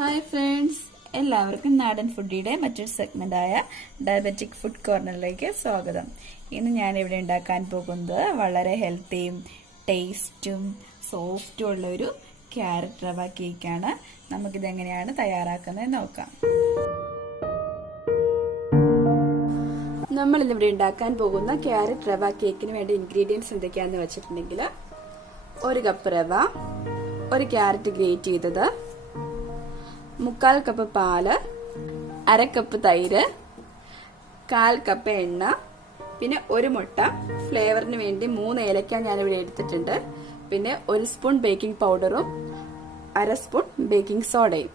Hi friends, എല്ലാവർക്കും നാടൻ ഫുഡിയുടെ മറ്റൊരു സെഗ്മെന്റായ ഡയബറ്റിക് ഫുഡ് കോർണറിലേക്ക് സ്വാഗതം. ഇന്ന് ഞാനിവിടെ ഉണ്ടാക്കാൻ പോകുന്നത് വളരെ ഹെൽത്തിയും ടേസ്റ്റും സോഫ്റ്റും ഉള്ളൊരു ക്യാരറ്റ് റവ കേക്കാണ്. നമുക്കിതെങ്ങനെയാണ് തയ്യാറാക്കുന്നത് നോക്കാം. നമ്മളിന്നിവിടെ ഉണ്ടാക്കാൻ പോകുന്ന ക്യാരറ്റ് റവ കേക്കിന് വേണ്ട ഇൻഗ്രീഡിയൻസ് എന്തൊക്കെയാണെന്ന് വെച്ചിട്ടുണ്ടെങ്കിൽ 1 കപ്പ് റവ, 1 ക്യാരറ്റ് ഗ്രേറ്റ് ചെയ്തത്, 1/4 കപ്പ് പാല്, 1/2 കപ്പ് തൈര്, 1/4 കപ്പ് എണ്ണ, പിന്നെ 1 മുട്ട, ഫ്ലേവറിന് വേണ്ടി 3 ഏലക്ക ഞാനിവിടെ എടുത്തിട്ടുണ്ട്, പിന്നെ 1 സ്പൂൺ ബേക്കിംഗ് പൗഡറും 1/2 സ്പൂൺ ബേക്കിംഗ് സോഡയും.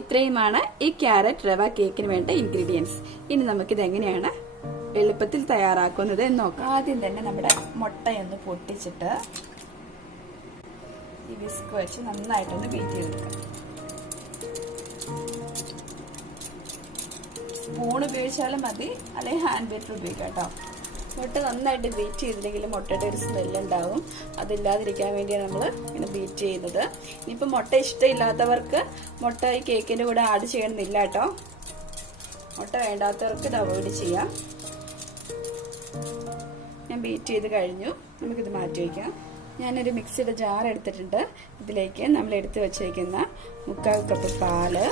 ഇത്രയുമാണ് ഈ ക്യാരറ്റ് റവ കേക്കിന് വേണ്ട ഇൻഗ്രീഡിയൻസ്. ഇനി നമുക്കിത് എങ്ങനെയാണ് എളുപ്പത്തിൽ തയ്യാറാക്കുന്നത് എന്ന് നോക്കാം. ആദ്യം തന്നെ നമ്മുടെ മുട്ടയൊന്ന് പൊട്ടിച്ചിട്ട് ഈ വിസ്ക് വെച്ച് നന്നായിട്ടൊന്ന് ബീറ്റ് ചെയ്തെടുക്കാം. സ്പൂൺ ഉപയോഗിച്ചാലും മതി, അല്ലെങ്കിൽ ഹാൻഡ് ബീറ്റർ ഉപയോഗിക്കാം കേട്ടോ. മുട്ട നന്നായിട്ട് ബീറ്റ് ചെയ്തില്ലെങ്കിൽ മുട്ടയുടെ ഒരു സ്മെല്ല് ഉണ്ടാവും. അതില്ലാതിരിക്കാൻ വേണ്ടിയാണ് നമ്മൾ ഇങ്ങനെ ബീറ്റ് ചെയ്യുന്നത്. ഇനിയിപ്പോൾ മുട്ട ഇഷ്ടമില്ലാത്തവർക്ക് മുട്ട ഈ കേക്കിൻ്റെ കൂടെ ആഡ് ചെയ്യണമെന്നില്ല കേട്ടോ. മുട്ട വേണ്ടാത്തവർക്ക് ഇത് അവോയ്ഡ് ചെയ്യാം. ഞാൻ ബീറ്റ് ചെയ്ത് കഴിഞ്ഞു. നമുക്കിത് മാറ്റി വയ്ക്കാം. ഞാനൊരു മിക്സിയുടെ ജാർ എടുത്തിട്ടുണ്ട്. ഇതിലേക്ക് നമ്മൾ എടുത്ത് വെച്ചേക്കുന്ന 1/4 കപ്പ് പാല്,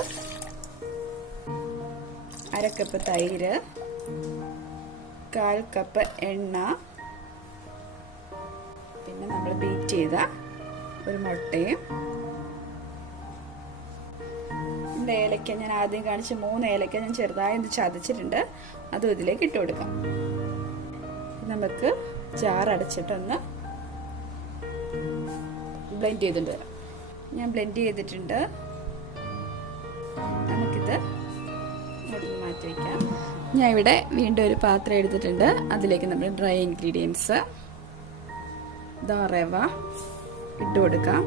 1/2 കപ്പ് തൈര്, 1/4 കപ്പ് എണ്ണ, പിന്നെ നമ്മൾ ബീറ്റ് ചെയ്ത 1 മുട്ടയും, ഏലക്ക ഞാൻ ആദ്യം കാണിച്ച 3 ഏലക്ക ഞാൻ ചെറുതായി ഒന്ന് ചതച്ചിട്ടുണ്ട്, അതും ഇതിലേക്ക് ഇട്ട് കൊടുക്കാം. നമുക്ക് ജാർ അടച്ചിട്ടൊന്ന് ബ്ലെൻഡ് ചെയ്തിട്ട് വരാം. ഞാൻ ബ്ലെൻഡ് ചെയ്തിട്ടുണ്ട്. നമുക്കിത് മാറ്റി വയ്ക്കാം. ഞാൻ ഇവിടെ വീണ്ടും ഒരു പാത്രം എടുത്തിട്ടുണ്ട്. അതിലേക്ക് നമ്മൾ ഡ്രൈ ഇൻഗ്രീഡിയൻസ് റവ ഇട്ട് കൊടുക്കാം.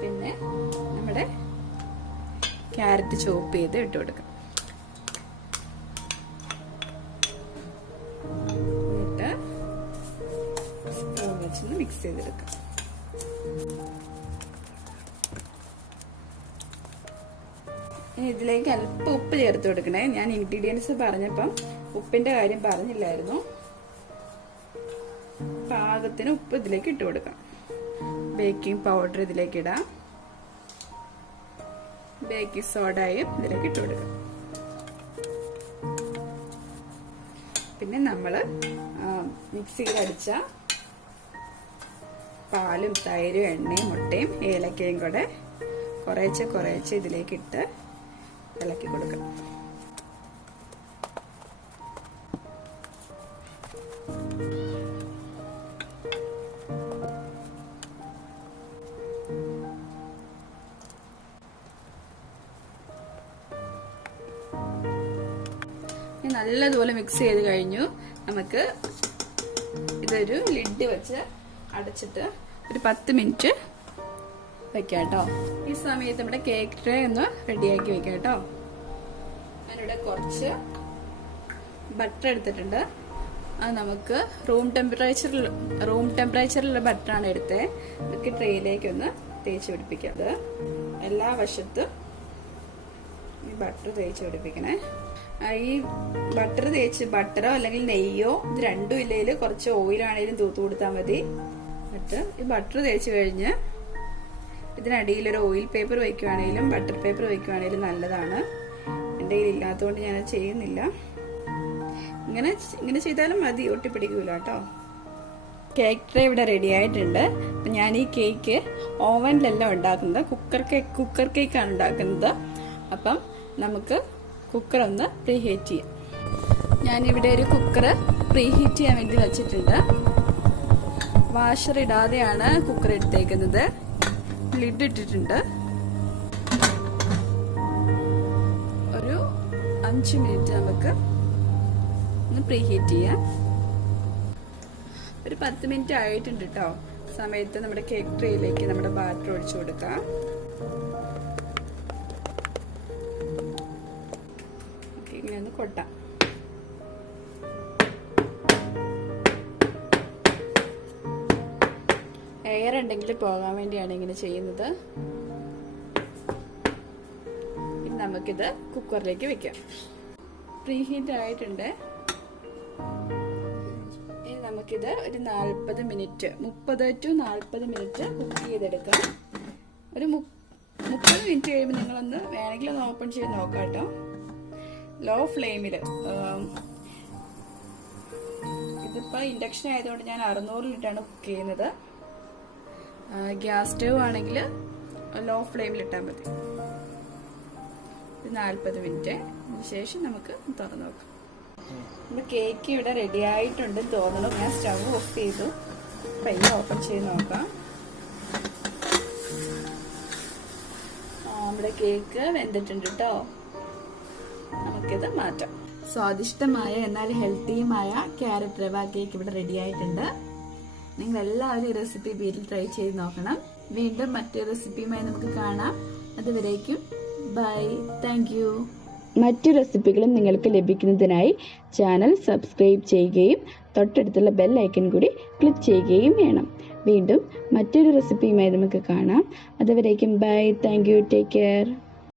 പിന്നെ നമ്മുടെ ക്യാരറ്റ് ചോപ്പ് ചെയ്ത് ഇട്ട് കൊടുക്കാം. എന്നിട്ട് സ്പൂൺ വെച്ചൊന്ന് മിക്സ് ചെയ്തെടുക്കാം. ഇതിലേക്ക് അല്പം ഉപ്പ് ചേർത്ത് കൊടുക്കണേ. ഞാൻ ഇൻഗ്രീഡിയൻസ് പറഞ്ഞപ്പം ഉപ്പിന്റെ കാര്യം പറഞ്ഞില്ലായിരുന്നു. പാകത്തിന് ഉപ്പ് ഇതിലേക്ക് ഇട്ട് കൊടുക്കാം. ബേക്കിംഗ് പൗഡർ ഇതിലേക്ക് ഇടാം. ബേക്കിംഗ് സോഡയും ഇതിലേക്ക് ഇട്ട് കൊടുക്കാം. പിന്നെ നമ്മൾ മിക്സിയിൽ അടിച്ച പാലും തൈരും എണ്ണയും മുട്ടയും ഏലക്കയും കൂടെ കുറേശ്ശെ ഇതിലേക്ക് ഇട്ട് ഇളക്കി കൊടുക്കണം. നല്ലതുപോലെ മിക്സ് ചെയ്ത് കഴിഞ്ഞു. നമുക്ക് ഇതൊരു ലിഡ് വെച്ച് അടച്ചിട്ട് ഒരു 10 മിനിറ്റ് വെക്കാം കേട്ടോ. ഈ സമയത്ത് നമ്മുടെ കേക്ക് ട്രേ ഒന്ന് റെഡിയാക്കി വെക്കാം കേട്ടോ. ഞാനിവിടെ കുറച്ച് ബട്ടർ എടുത്തിട്ടുണ്ട്. അത് നമുക്ക് റൂം ടെമ്പറേച്ചറിലുള്ള ബട്ടറാണ് എടുത്തത്. നമുക്ക് ട്രേയിലേക്ക് ഒന്ന് തേച്ച് പിടിപ്പിക്കാം. അത് എല്ലാ വശത്തും ഈ ബട്ടർ തേച്ച് പിടിപ്പിക്കണേ. ഈ ബട്ടർ തേച്ച് ബട്ടറോ അല്ലെങ്കിൽ നെയ്യോ ഇത് രണ്ടും ഇല്ലെങ്കിൽ കുറച്ച് ഓയിലാണെങ്കിലും തൂത്ത് കൊടുത്താൽ മതി. എന്നിട്ട് ഈ ബട്ടർ തേച്ച് കഴിഞ്ഞ് ഇതിനടിയിൽ ഒരു ഓയിൽ പേപ്പർ വയ്ക്കുവാണെങ്കിലും ബട്ടർ പേപ്പർ വയ്ക്കുവാണെങ്കിലും നല്ലതാണ്. എൻ്റെ കയ്യിൽ ഇല്ലാത്തതുകൊണ്ട് ഞാനത് ചെയ്യുന്നില്ല. ഇങ്ങനെ ചെയ്താലും മതി, ഒട്ടിപ്പിടിക്കൂല കേട്ടോ. കേക്ക് ട്രേ ഇവിടെ റെഡി ആയിട്ടുണ്ട്. അപ്പം ഞാൻ ഈ കേക്ക് ഓവനിലല്ല ഉണ്ടാക്കുന്നത്, കുക്കർ കേക്കാണ് ഉണ്ടാക്കുന്നത്. അപ്പം നമുക്ക് കുക്കർ ഒന്ന് പ്രീഹീറ്റ് ചെയ്യാം. ഞാനിവിടെ ഒരു കുക്കർ പ്രീഹീറ്റ് ചെയ്യാൻ വേണ്ടി വെച്ചിട്ടുണ്ട്. വാഷർ ഇടാതെയാണ് കുക്കർ എടുത്തേക്കുന്നത്. ലിഡ് ഇട്ടിട്ടുണ്ട്. ഒരു 5 മിനിറ്റ് നമുക്ക് ഒന്ന് പ്രീഹീറ്റ് ചെയ്യാം. ഒരു 10 മിനിറ്റ് ആയിട്ടുണ്ട് കേട്ടോ. സമയത്ത് നമ്മുടെ കേക്ക് ട്രേയിലേക്ക് നമ്മുടെ ബാറ്റർ ഒഴിച്ചു കൊടുക്കാം. ഇങ്ങനെ ഒന്ന് കൊട്ടാം. എയർ ഉണ്ടെങ്കിൽ പോകാൻ വേണ്ടിയാണ് ഇങ്ങനെ ചെയ്യുന്നത്. നമുക്കിത് കുക്കറിലേക്ക് വെക്കാം. പ്രീഹീറ്റ് ആയിട്ടുണ്ട്. ഇനി നമുക്കിത് ഒരു 40 മിനിറ്റ് 30 to 40 മിനിറ്റ് കുക്ക് ചെയ്തെടുക്കാം. ഒരു 30 മിനിറ്റ് കഴിയുമ്പോൾ നിങ്ങളൊന്ന് വേണമെങ്കിൽ ഒന്ന് ഓപ്പൺ ചെയ്ത് നോക്കാം കേട്ടോ. ലോ ഫ്ലെയിമിൽ. ഇതിപ്പോൾ ഇൻഡക്ഷൻ ആയതുകൊണ്ട് ഞാൻ 600 കുക്ക് ചെയ്യുന്നത്. ഗ്യാസ് സ്റ്റവ് ആണെങ്കിൽ ലോ ഫ്ലെയിമിൽ ഇട്ടാൽ മതി. 40 മിനിറ്റ് ശേഷം നമുക്ക് തുറന്നു നോക്കാം. നമ്മുടെ കേക്ക് ഇവിടെ റെഡി ആയിട്ടുണ്ടെന്ന് തോന്നുന്നു. ഞാൻ സ്റ്റവ് ഓഫ് ചെയ്തു. പയ്യെ ഓപ്പൺ ചെയ്ത് നോക്കാം. നമ്മുടെ കേക്ക് വെന്തിട്ടുണ്ട് കേട്ടോ. നമുക്കിത് മാറ്റാം. സ്വാദിഷ്ടമായ എന്നാൽ ഹെൽത്തിയുമായ ക്യാരറ്റ് റവ കേക്ക് ഇവിടെ റെഡി ആയിട്ടുണ്ട്. നിങ്ങൾ എല്ലാവരും ഈ റെസിപ്പി വീട്ടിൽ ട്രൈ ചെയ്ത് നോക്കണം. വീണ്ടും മറ്റൊരു റെസിപ്പിയുമായി നമുക്ക് കാണാം. അതുവരേക്കും ബൈ. Thank U. മറ്റു റെസിപ്പികളും നിങ്ങൾക്ക് ലഭിക്കുന്നതിനായി ചാനൽ സബ്സ്ക്രൈബ് ചെയ്യുകയും തൊട്ടടുത്തുള്ള ബെൽ ഐക്കൺ കൂടി ക്ലിക്ക് ചെയ്യുകയും വേണം. വീണ്ടും മറ്റൊരു റെസിപ്പിയുമായി നമുക്ക് കാണാം. അതുവരേക്കും bye. Thank you. Take care.